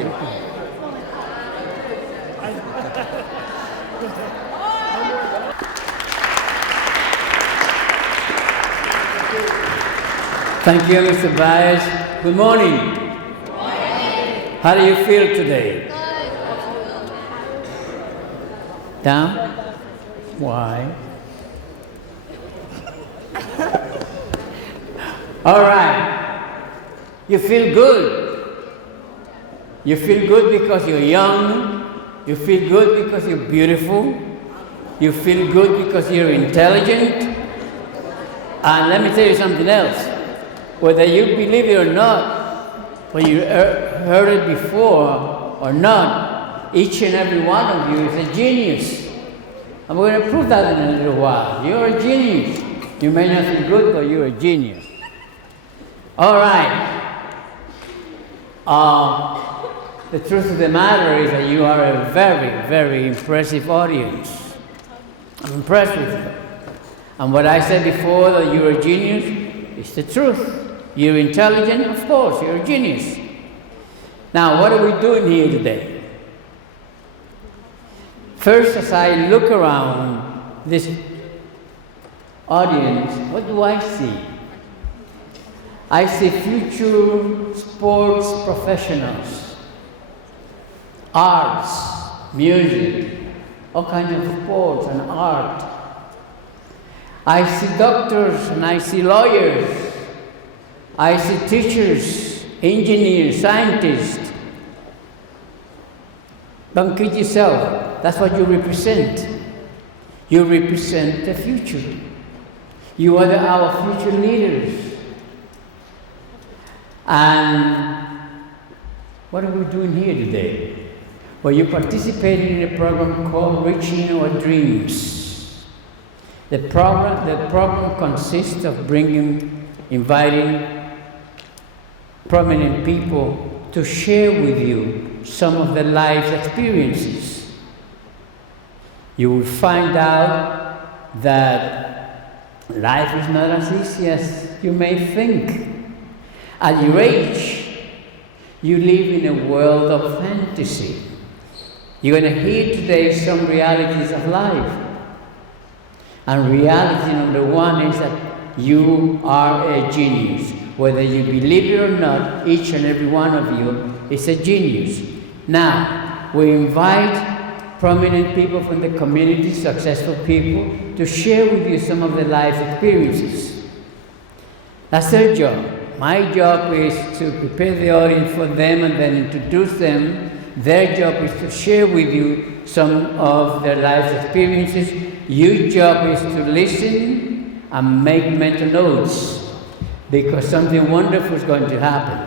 you. Thank you, Mr. Baez. Good morning. Good morning. How do you feel today? Down? Why? All right. You feel good. You feel good because you're young. You feel good because you're beautiful. You feel good because you're intelligent. And let me tell you something else. Whether you believe it or not, whether you heard it before or not, each and every one of you is a genius. And we're going to prove that in a little while. You're a genius. You may not feel good, but you're a genius. All right. The truth of the matter is that you are a very, very impressive audience. I'm impressed with you. And what I said before, that you're a genius, is the truth. You're intelligent, of course, you're a genius. Now, what are we doing here today? First, as I look around this audience, what do I see? I see future sports professionals, arts, music, all kinds of sports and art. I see doctors and I see lawyers. I see teachers, engineers, scientists. Don't kid yourself. That's what you represent. You represent the future. You are our future leaders. And what are we doing here today? Well, you're participating in a program called Reaching Our Dreams. The program consists of inviting prominent people to share with you some of their life experiences. You will find out that life is not as easy as you may think. At your age, you live in a world of fantasy. You're going to hear today some realities of life. And reality number one is that you are a genius. Whether you believe it or not, each and every one of you is a genius. Now, we invite prominent people from the community, successful people, to share with you some of their life experiences. That's their job. My job is to prepare the audience for them and then introduce them. Their job is to share with you some of their life experiences. Your job is to listen and make mental notes, because something wonderful is going to happen.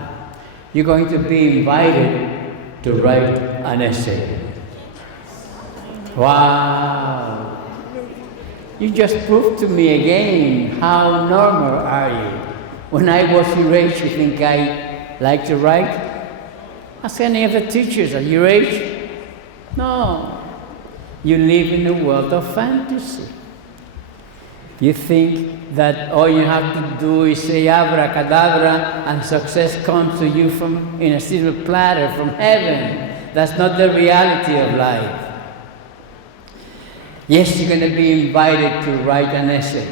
You're going to be invited to write an essay. Wow! You just proved to me again how normal are you. When I was your age, you think I like to write? Ask any of the teachers at your age. No. You live in a world of fantasy. You think that all you have to do is say abracadabra and success comes to you in a silver platter from heaven. That's not the reality of life. Yes, you're going to be invited to write an essay.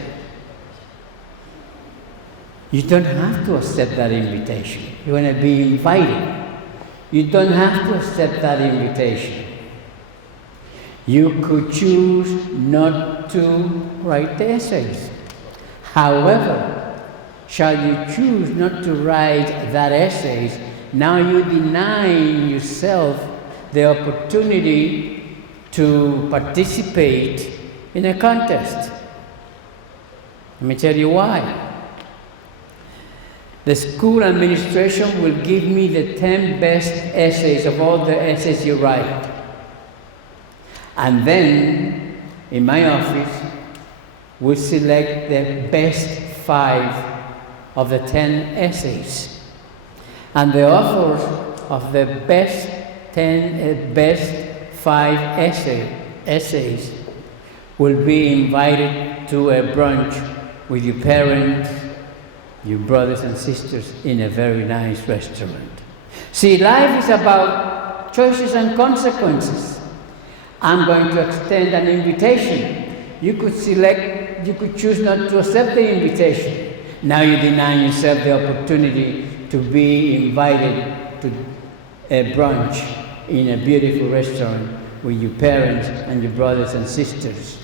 You don't have to accept that invitation. You're going to be invited. You don't have to accept that invitation. You could choose not to write the essays. However, shall you choose not to write that essays, now you deny yourself the opportunity to participate in a contest. Let me tell you why. The school administration will give me the 10 best essays of all the essays you write. And then, in my office, we select the best 5 of the 10 essays. And the authors of the best 5 essays will be invited to a brunch with your parents, your brothers and sisters in a very nice restaurant. See, life is about choices and consequences. I'm going to extend an invitation. You could choose not to accept the invitation. Now you deny yourself the opportunity to be invited to a brunch in a beautiful restaurant with your parents and your brothers and sisters.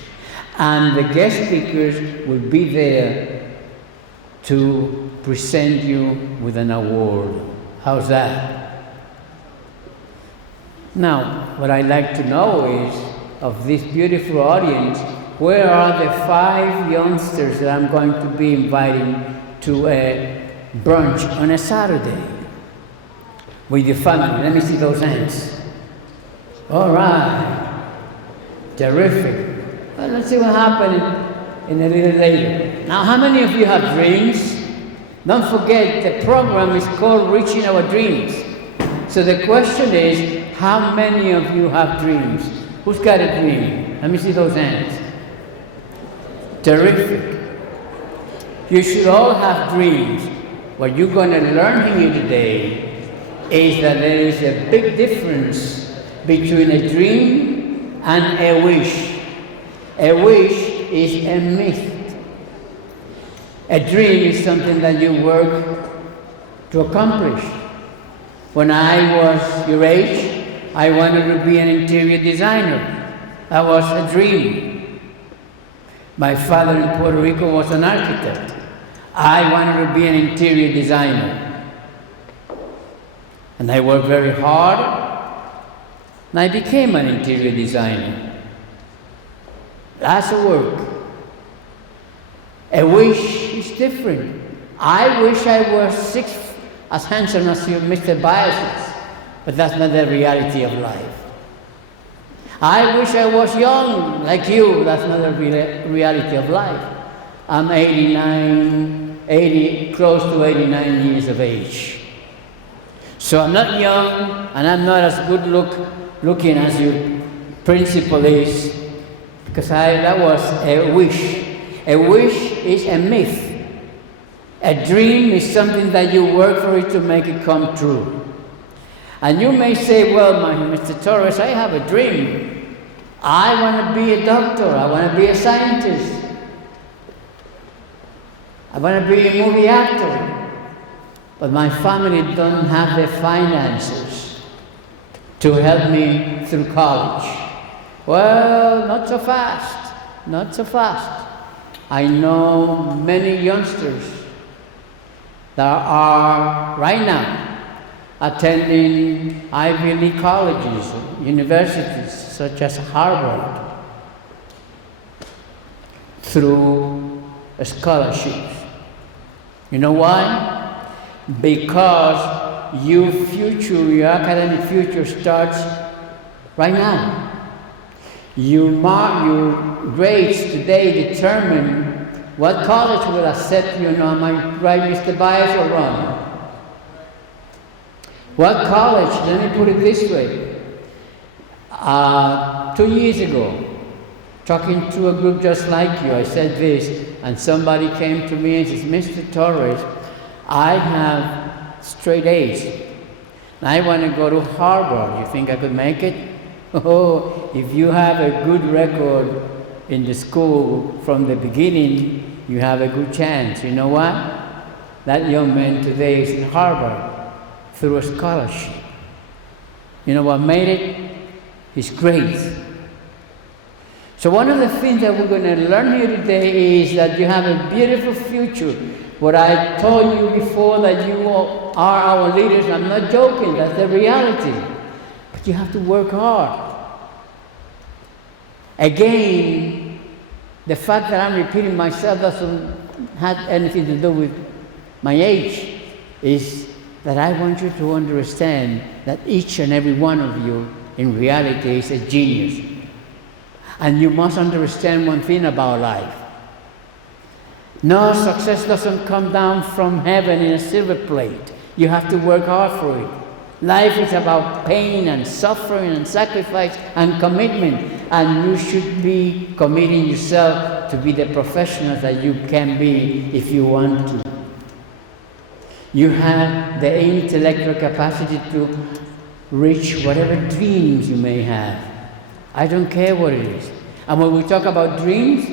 And the guest speakers will be there to present you with an award. How's that? Now, what I'd like to know is, of this beautiful audience, where are the 5 youngsters that I'm going to be inviting to a brunch on a Saturday with your family? Let me see those hands. All right. Terrific. Well, let's see what happens in a little later. Now, how many of you have dreams? Don't forget, the program is called Reaching Our Dreams. So the question is, how many of you have dreams? Who's got a dream? Let me see those hands. Terrific. You should all have dreams. What you're going to learn here today is that there is a big difference between a dream and a wish. A wish is a myth. A dream is something that you work to accomplish. When I was your age, I wanted to be an interior designer. That was a dream. My father in Puerto Rico was an architect. I wanted to be an interior designer. And I worked very hard, and I became an interior designer. That's a work. A wish is different. I wish I was as handsome as you, Mr. Bias, but that's not the reality of life. I wish I was young like you, that's not the reality of life. I'm 80, close to 89 years of age. So I'm not young, and I'm not as good looking as your principal is, because that was a wish. A wish is a myth. A dream is something that you work for it to make it come true. And you may say, well, Mr. Torres, I have a dream. I want to be a doctor. I want to be a scientist. I want to be a movie actor. But my family don't have the finances to help me through college. Well, not so fast. Not so fast. I know many youngsters that are right now attending Ivy League colleges, universities such as Harvard, through scholarships. You know why? Because your academic future starts right now. Your grades today determine what college will accept you. Am I right, Mr. Bias, or wrong? What college? Let me put it this way. 2 years ago, talking to a group just like you, I said this, and somebody came to me and says, Mr. Torres, I have straight A's. And I want to go to Harvard. You think I could make it? Oh, if you have a good record in the school from the beginning, you have a good chance. You know what? That young man today is in Harvard through a scholarship. You know what made it? His grades. So one of the things that we're going to learn here today is that you have a beautiful future. What I told you before, that you are our leaders, I'm not joking, that's the reality. But you have to work hard. Again, the fact that I'm repeating myself doesn't have anything to do with my age. Is that I want you to understand that each and every one of you in reality is a genius. And you must understand one thing about life. No, success doesn't come down from heaven in a silver plate. You have to work hard for it. Life is about pain and suffering and sacrifice and commitment. And you should be committing yourself to be the professional that you can be if you want to. You have the intellectual capacity to reach whatever dreams you may have. I don't care what it is. And when we talk about dreams,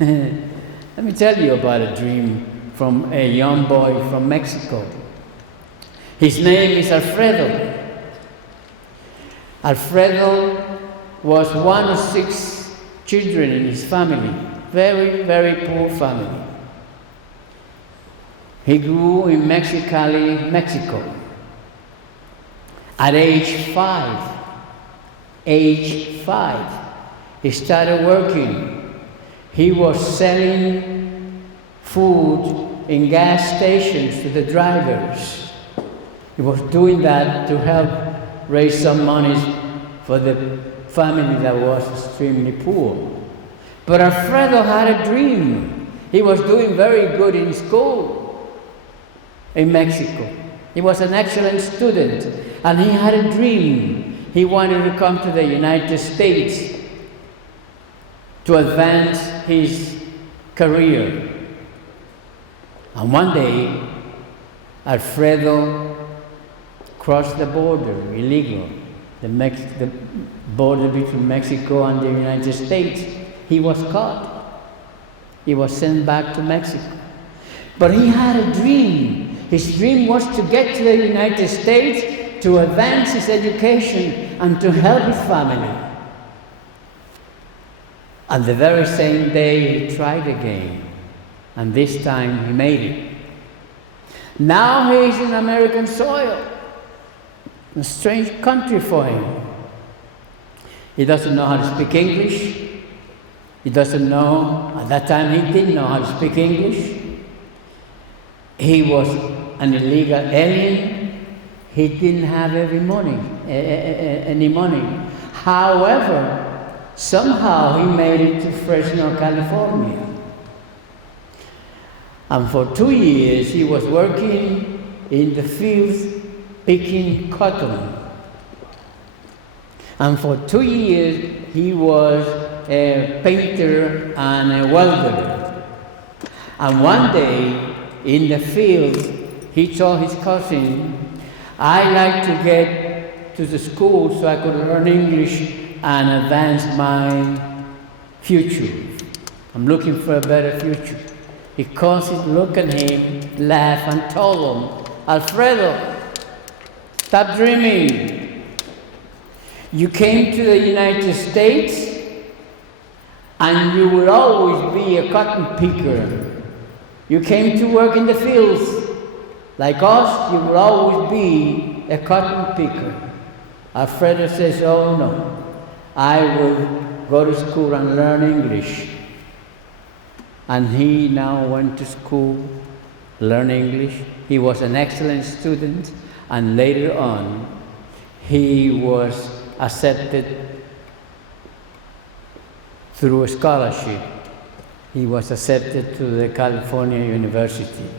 let me tell you about a dream from a young boy from Mexico. His name is Alfredo. Alfredo was one of 6 children in his family. Very, very poor family. He grew in Mexicali, Mexico. At age 5, he started working. He was selling food in gas stations to the drivers. He was doing that to help raise some money for the family that was extremely poor. But Alfredo had a dream. He was doing very good in school in Mexico. He was an excellent student, and he had a dream. He wanted to come to the United States to advance his career. And one day, Alfredo crossed the border, illegal, the border between Mexico and the United States. He was caught. He was sent back to Mexico. But he had a dream. His dream was to get to the United States, to advance his education, and to help his family. And the very same day, he tried again. And this time, he made it. Now he is in American soil. A strange country for him. He doesn't know how to speak English. He doesn't know, at that time he didn't know how to speak English. He was an illegal alien. He didn't have any money. However, somehow he made it to Fresno, California. And for 2 years he was working in the fields picking cotton. And for 2 years he was a painter and a welder. And one day in the field he told his cousin, "I like to get to the school so I could learn English and advance my future. I'm looking for a better future." His cousin looked at him, laughed, and told him, "Alfredo, stop dreaming. You came to the United States and you will always be a cotton picker. You came to work in the fields. Like us, you will always be a cotton picker." Alfredo says, "Oh no, I will go to school and learn English." And he now went to school, learned English. He was an excellent student, and later on, he was accepted through a scholarship. He was accepted to the California University,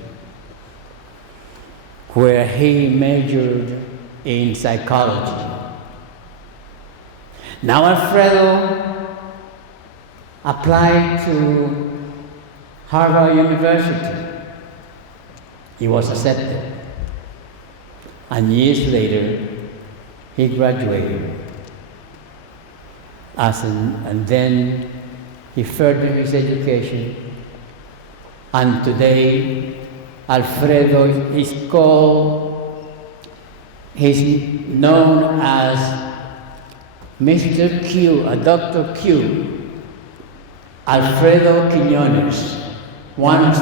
where he majored in psychology. Now Alfredo applied to Harvard University. He was accepted. And years later, he graduated. And then he furthered his education. And today, Alfredo is he's known as Mr. Q, a Dr. Q, Alfredo Quiñones, one of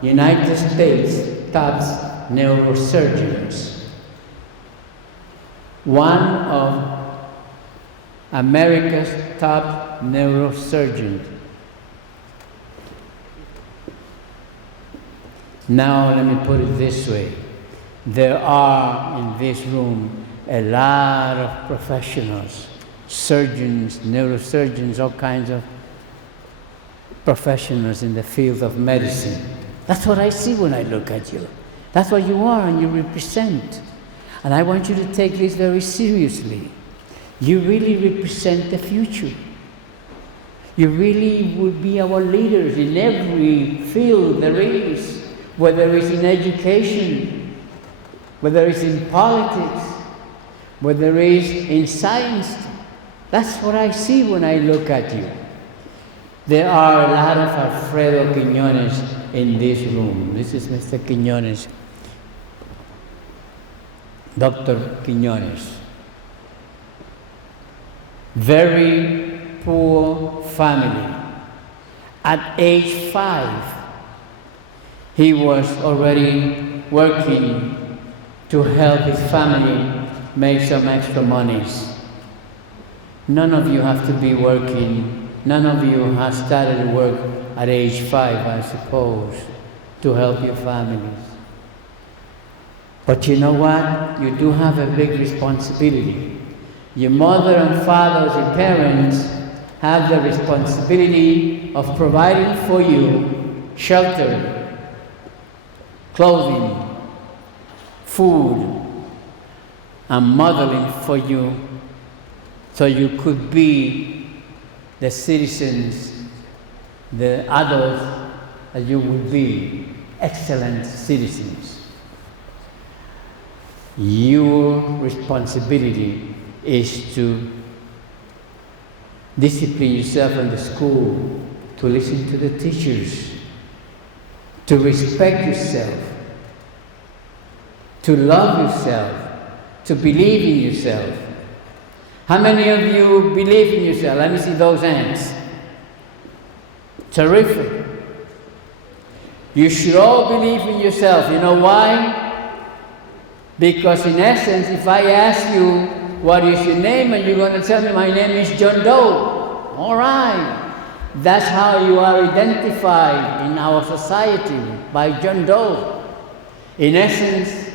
the United States' top neurosurgeons, one of America's top neurosurgeons. Now let me put it this way. There are in this room a lot of professionals, surgeons, neurosurgeons, all kinds of professionals in the field of medicine. That's what I see when I look at you. That's what you are and you represent. And I want you to take this very seriously. You really represent the future. You really will be our leaders in every field there is. whether it's in education, whether it's in politics, whether it's in science. That's what I see when I look at you. There are a lot of Alfredo Quiñones in this room. This is Mr. Quiñones, Dr. Quiñones. Very poor family. At age 5, he was already working to help his family make some extra monies. None of you have to be working. None of you have started work at age 5, I suppose, to help your families. But you know what? You do have a big responsibility. Your mother and fathers and parents have the responsibility of providing for you shelter, clothing, food, and modeling for you so you could be the citizens, the adults that you would be, excellent citizens. Your responsibility is to discipline yourself in the school, to listen to the teachers, to respect yourself, to love yourself, to believe in yourself. How many of you believe in yourself? Let me see those hands. Terrific. You should all believe in yourself. You know why? Because in essence, if I ask you, what is your name? And you're going to tell me, my name is John Doe. All right. That's how you are identified in our society, by John Doe. In essence,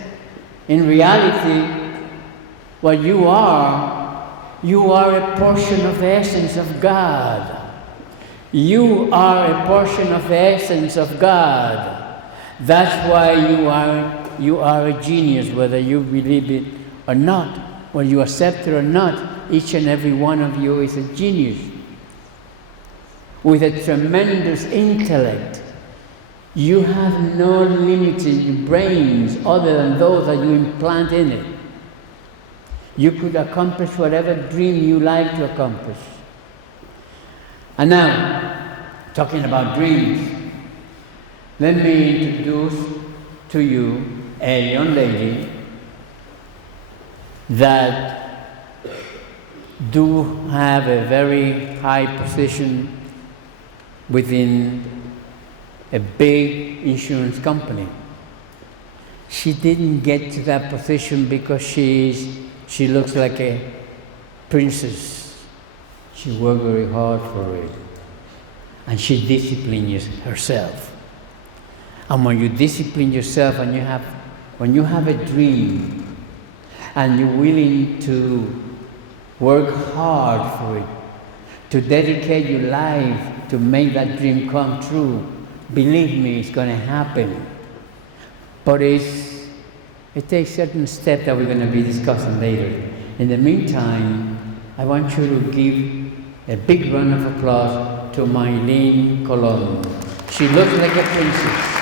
in reality, what you are a portion of the essence of God. You are a portion of the essence of God. That's why you are a genius, whether you believe it or not, whether you accept it or not. Each and every one of you is a genius with a tremendous intellect. You have no limited brains other than those that you implant in it. You could accomplish whatever dream you like to accomplish. And now, talking about dreams, let me introduce to you a young lady that do have a very high position within a big insurance company. She didn't get to that position because she looks like a princess. She worked very hard for it. And she disciplined herself. And when you discipline yourself and when you have a dream and you're willing to work hard for it, to dedicate your life to make that dream come true, believe me, it's going to happen. But it takes certain steps that we're going to be discussing later. In the meantime, I want you to give a big round of applause to Maylene Colon. She looks like a princess.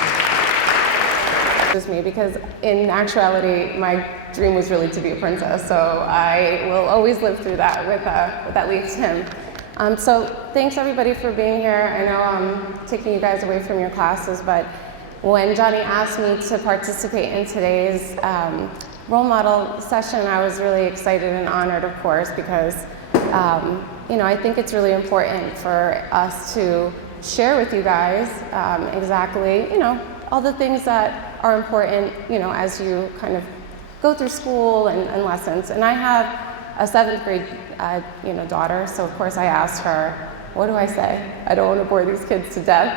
Me, because in actuality, my dream was really to be a princess, so I will always live through that with at least him. So thanks everybody for being here. I know I'm taking you guys away from your classes, but when Johnny asked me to participate in today's role model session, I was really excited and honored, of course, because I think it's really important for us to share with you guys exactly, all the things that are important, as you kind of go through school and lessons. And I have a 7th grade, daughter, so of course I asked her, what do I say? I don't want to bore these kids to death.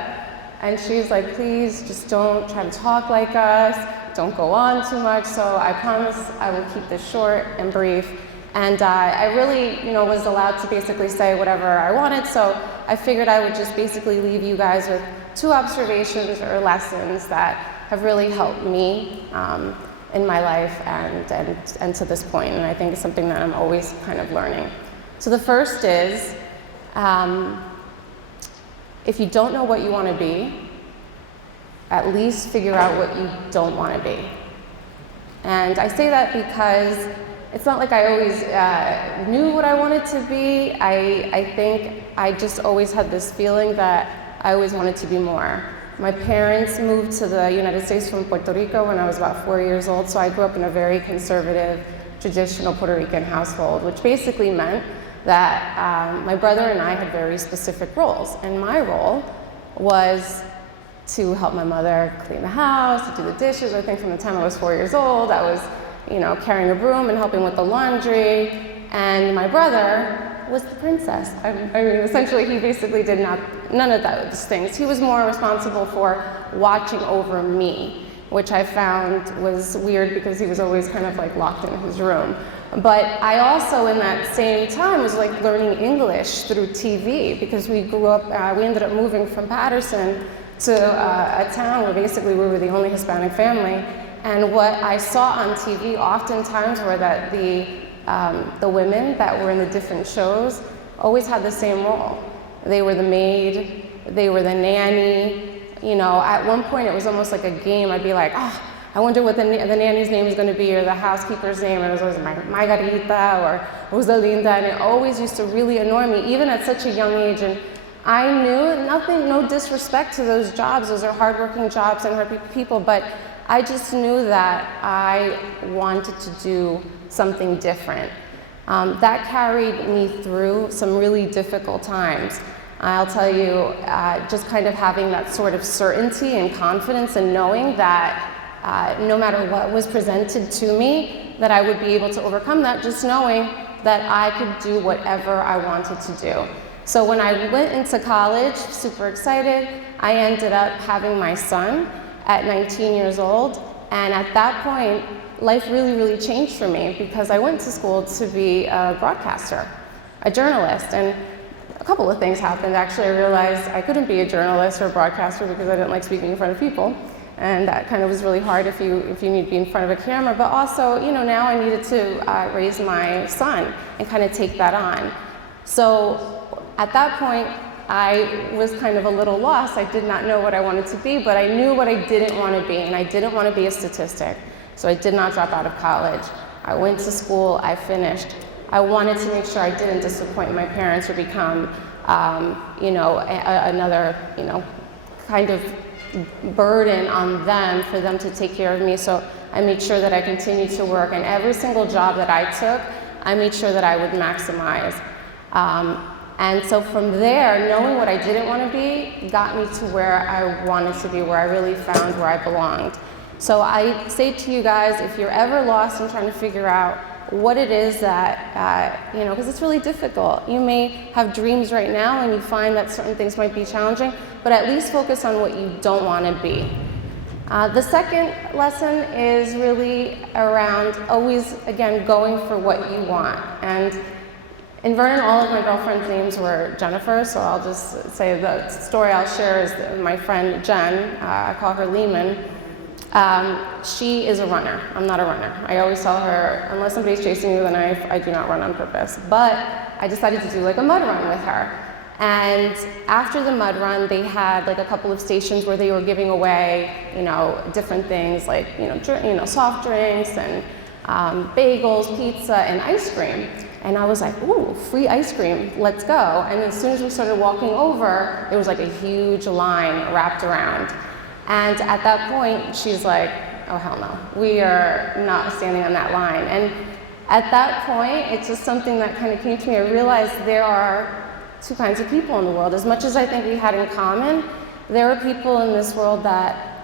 And she's like, please, just don't try to talk like us, don't go on too much. So I promise I will keep this short and brief. And I really, was allowed to basically say whatever I wanted, so I figured I would just basically leave you guys with 2 observations or lessons that have really helped me in my life and to this point, and I think it's something that I'm always kind of learning. So the first is, if you don't know what you want to be, at least figure out what you don't want to be. And I say that because it's not like I always knew what I wanted to be. I think I just always had this feeling that I always wanted to be more. My parents moved to the United States from Puerto Rico when I was about 4 years old, so I grew up in a very conservative, traditional Puerto Rican household, which basically meant that my brother and I had very specific roles. And my role was to help my mother clean the house, to do the dishes. I think from the time I was 4 years old, I was, carrying a broom and helping with the laundry. And my brother was the princess. I mean, essentially, he basically did none of those things. He was more responsible for watching over me, which I found was weird because he was always kind of like locked in his room. But I also, in that same time, was like learning English through TV because we grew up, we ended up moving from Patterson to a town where basically we were the only Hispanic family. And what I saw on TV oftentimes were that the women that were in the different shows always had the same role. They were the maid, they were the nanny. At one point it was almost like a game. I'd be like, I wonder what the nanny's name is going to be, or the housekeeper's name. And it was always Margarita or Rosalinda, and it always used to really annoy me, even at such a young age. And I knew no disrespect to those jobs. Those are hardworking jobs and hard people, but I just knew that I wanted to do something different. That carried me through some really difficult times. I'll tell you, just kind of having that sort of certainty and confidence and knowing that no matter what was presented to me, that I would be able to overcome that, just knowing that I could do whatever I wanted to do. So when I went into college, super excited, I ended up having my son at 19 years old. And at that point, life really, really changed for me because I went to school to be a broadcaster, a journalist. And a couple of things happened. Actually, I realized I couldn't be a journalist or a broadcaster because I didn't like speaking in front of people. And that kind of was really hard if you need to be in front of a camera. But also, now I needed to raise my son and kind of take that on. So at that point, I was kind of a little lost. I did not know what I wanted to be, but I knew what I didn't want to be, and I didn't want to be a statistic. So I did not drop out of college. I went to school, I finished. I wanted to make sure I didn't disappoint my parents or become, another, kind of burden on them for them to take care of me. So I made sure that I continued to work, and every single job that I took, I made sure that I would maximize. And so from there, knowing what I didn't want to be got me to where I wanted to be, where I really found where I belonged. So I say to you guys, if you're ever lost and trying to figure out what it is that, because it's really difficult. You may have dreams right now and you find that certain things might be challenging, but at least focus on what you don't want to be. The second lesson is really around always, again, going for what you want. And in Vernon, all of my girlfriends' names were Jennifer, so I'll just say the story I'll share is my friend Jen, I call her Lehman. She is a runner. I'm not a runner. I always tell her, unless somebody's chasing me with a knife, I do not run on purpose. But I decided to do like a mud run with her. And after the mud run, they had like a couple of stations where they were giving away, different things like, soft drinks and bagels, pizza, and ice cream. And I was like, ooh, free ice cream, let's go. And as soon as we started walking over, there was like a huge line wrapped around. And at that point, she's like, oh, hell no, we are not standing on that line. And at that point, it's just something that kind of came to me. I realized there are two kinds of people in the world. As much as I think we had in common, there are people in this world that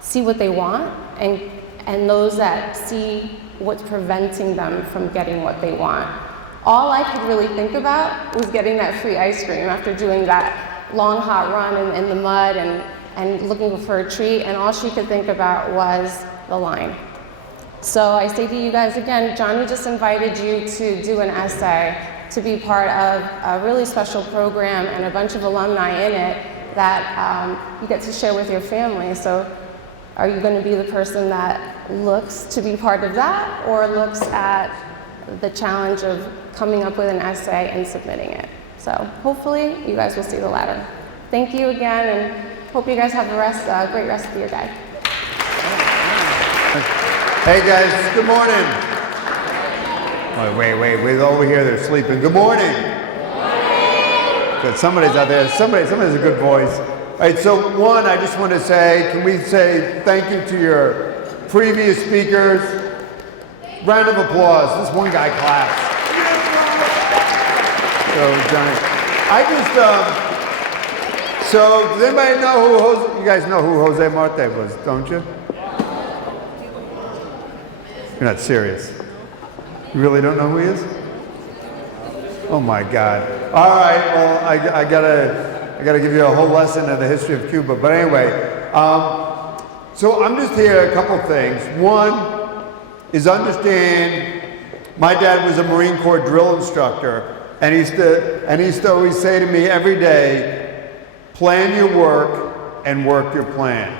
see what they want, and those that see what's preventing them from getting what they want. All I could really think about was getting that free ice cream after doing that long, hot run in the mud and looking for a treat, and all she could think about was the line. So I say to you guys again, Johnny just invited you to do an essay, to be part of a really special program and a bunch of alumni in it that you get to share with your family. So are you going to be the person that looks to be part of that, or looks at the challenge of coming up with an essay and submitting it? So hopefully you guys will see the latter. Thank you again, and hope you guys have a great rest of your day. Hey guys, good morning. Oh, wait, over here they're sleeping. Good morning. Good, somebody's out there, somebody has a good voice. All right, so one, I just want to say, can we say thank you to your previous speakers? Round of applause, this one guy claps. So, Johnny, so does anybody know you guys know who Jose Marti was, don't you? You're not serious. You really don't know who he is? Oh my God. All right, well, I gotta give you a whole lesson of the history of Cuba. But anyway, so I'm just here, a couple things. One is understand, my dad was a Marine Corps drill instructor, and he used to always say to me every day, plan your work and work your plan.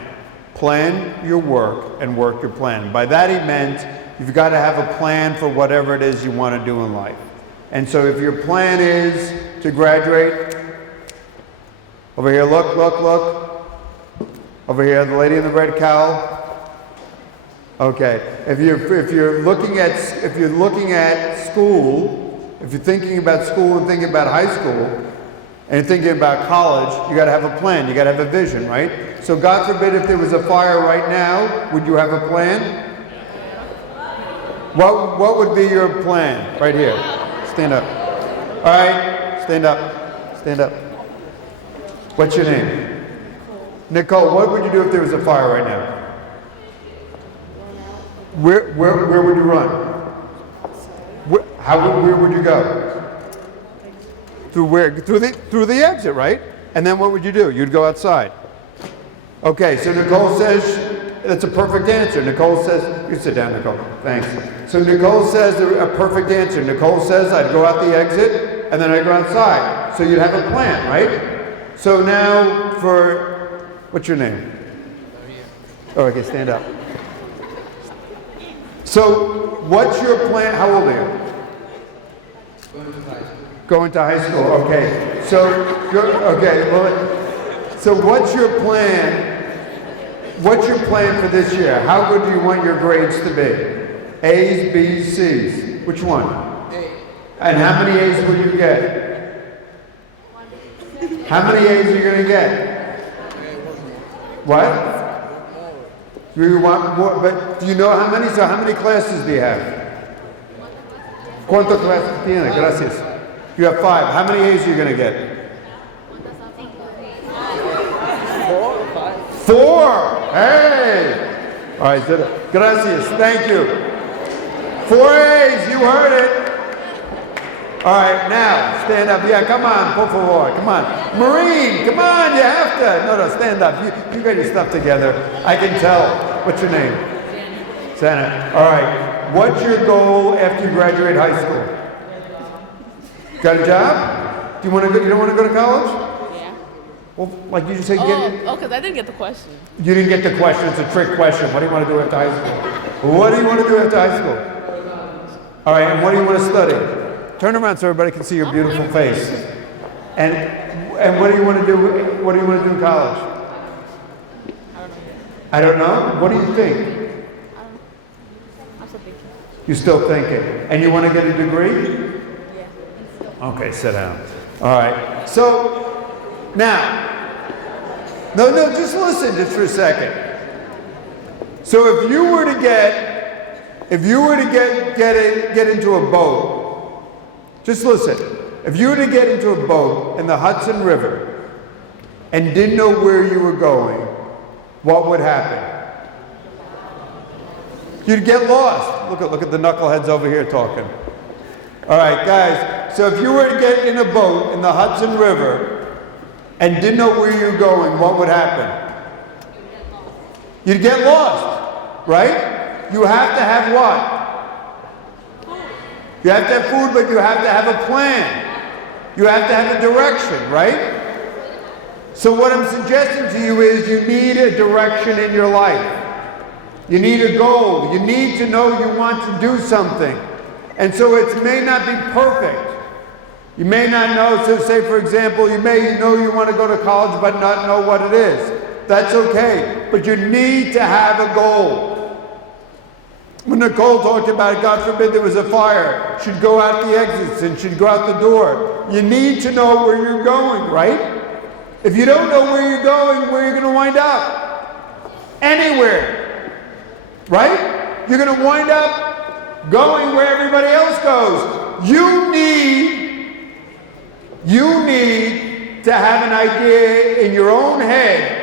Plan your work and work your plan. By that he meant, you've got to have a plan for whatever it is you want to do in life. And so if your plan is to graduate, over here, look. Over here, the lady in the red cowl. Okay, if you're looking at school, if you're thinking about school and thinking about high school, and you're thinking about college, you got to have a plan, you got to have a vision, right? So God forbid if there was a fire right now, would you have a plan? What would be your plan? Right here. Stand up. All right, stand up. Stand up. What's your name? Nicole, what would you do if there was a fire right now? Where would you run? Where would you go? Through where? Through the exit, right? And then what would you do? You'd go outside. Okay, so Nicole says, that's a perfect answer. Nicole says, you sit down, Nicole. Thanks. So Nicole says a perfect answer. Nicole says I'd go out the exit and then I'd go outside. So you'd have a plan, right? So now what's your name? Oh, okay, stand up. So what's your plan? How old are you? Going to high school. Okay. So what's your plan? What's your plan for this year? How good do you want your grades to be? A's, B's, C's. Which one? A. And how many A's will you get? How many A's are you going to get? What? You want more? But do you know how many? So how many classes do you have? ¿Cuántas clases tiene? Gracias. You have 5. How many A's are you going to get? 4. Hey. All right. Gracias. Thank you. 4 A's. You heard it. All right. Now stand up. Yeah. Come on. Por favor. Come on. Marine. Come on. You have to. No. Stand up. You got your stuff together. I can tell. What's your name? Santa. All right. What's your goal after you graduate high school? Got a job? Do you want to go? You don't want to go to college? Yeah. Well, like you just said, because I didn't get the question. You didn't get the question. It's a trick question. What do you want to do after high school? What do you want to do after high school? All right. And what do you want to study? Turn around so everybody can see your beautiful face. And what do you want to do? What do you want to do in college? I don't know. What do you think? I'm still thinking. You're still thinking. And you want to get a degree? Yeah. Okay, sit down. All right. So now, no, just listen just for a second. So if you were to get into a boat, just listen. If you were to get into a boat in the Hudson River and didn't know where you were going, what would happen? You'd get lost. Look at the knuckleheads over here talking. All right, guys. So if you were to get in a boat in the Hudson River and didn't know where you were going, what would happen? You'd get lost, right? You have to have what? You have to have food, but you have to have a plan. You have to have a direction, right? So what I'm suggesting to you is you need a direction in your life. You need a goal. You need to know you want to do something. And so it may not be perfect. You may not know, so say for example, you may know you want to go to college but not know what it is. that's okay. But you need to have a goal. When Nicole talked about, God forbid there was a fire, she'd go out the exits and she'd go out the door. You need to know where you're going, right? If you don't know where you're going, where you're going to wind up? Anywhere, right? You're going to wind up going where everybody else goes. You need to have an idea in your own head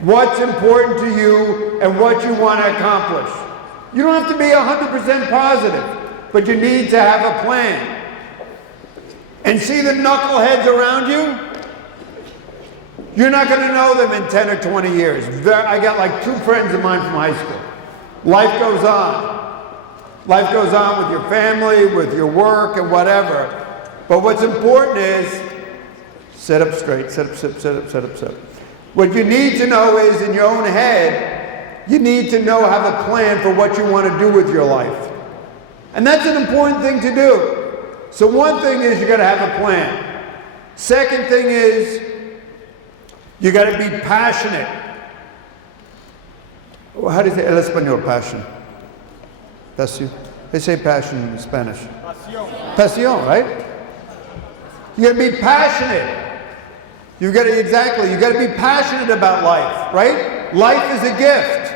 what's important to you and what you want to accomplish. You don't have to be 100% positive, but you need to have a plan. And see the knuckleheads around you? You're not going to know them in 10 or 20 years. I got like 2 friends of mine from high school. Life goes on. Life goes on with your family, with your work, and whatever. But what's important is sit up straight, sit up. What you need to know is in your own head, you need to have a plan for what you want to do with your life. And that's an important thing to do. So one thing is you got to have a plan. Second thing is you got to be passionate. How do you say el español, passion? Passion. They say passion in Spanish. Pasión, right? You got to be passionate. You got to be passionate about life, right? Life is a gift.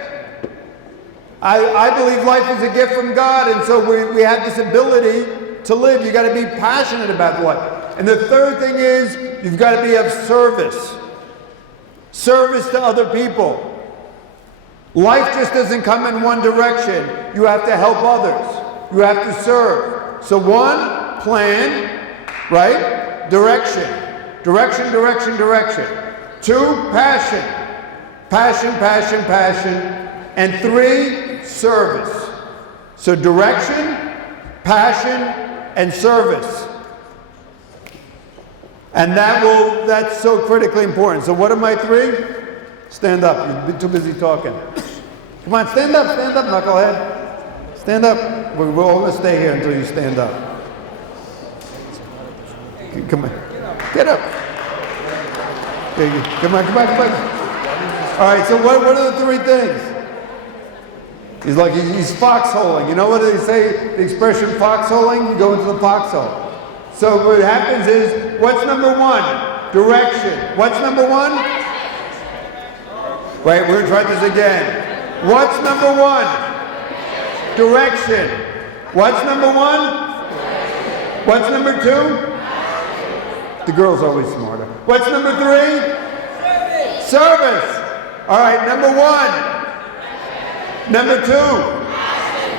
I believe life is a gift from God, and so we have this ability to live. You got to be passionate about life. And the third thing is you've got to be of service. Service to other people. Life just doesn't come in one direction. You have to help others. You have to serve. So one, plan, right? Direction. Two, passion. And three, service. So direction, passion, and service. And that's so critically important. So what are my 3? Stand up. You've been too busy talking. Come on, stand up, knucklehead. Stand up. We're all going to stay here until you stand up. Come on. Get up. There you go. Come on. All right, so what are the 3 things? He's foxholing. You know what they say, the expression foxholing? You go into the foxhole. So what happens is, what's number 1? Direction. What's number 1? Wait, we're going to try this again. What's number 1? Direction. What's number 1? What's number 2? The girl's always smarter. What's number 3? Service. All right, number 1. Number 2.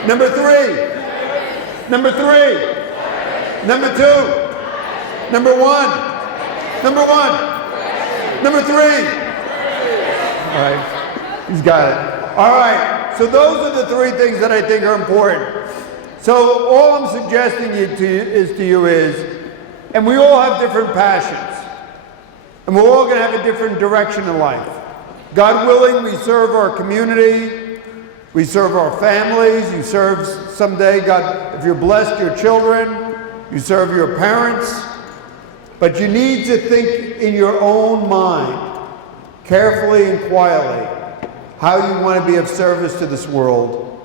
Number 3. Number 3. Number 2. Number 1. Number 1. Number 3. All right, he's got it. All right, so those are the 3 things that I think are important. So all I'm suggesting to you is, and we all have different passions, and we're all going to have a different direction in life. God willing, we serve our community, we serve our families, you serve someday, God, if you're blessed, your children, you serve your parents, but you need to think in your own mind, carefully and quietly, how you want to be of service to this world.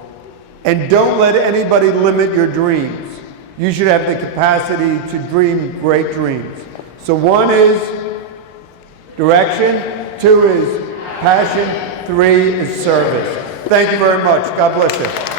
And don't let anybody limit your dreams. You should have the capacity to dream great dreams. So 1 is direction, 2 is passion, 3 is service. Thank you very much. God bless you.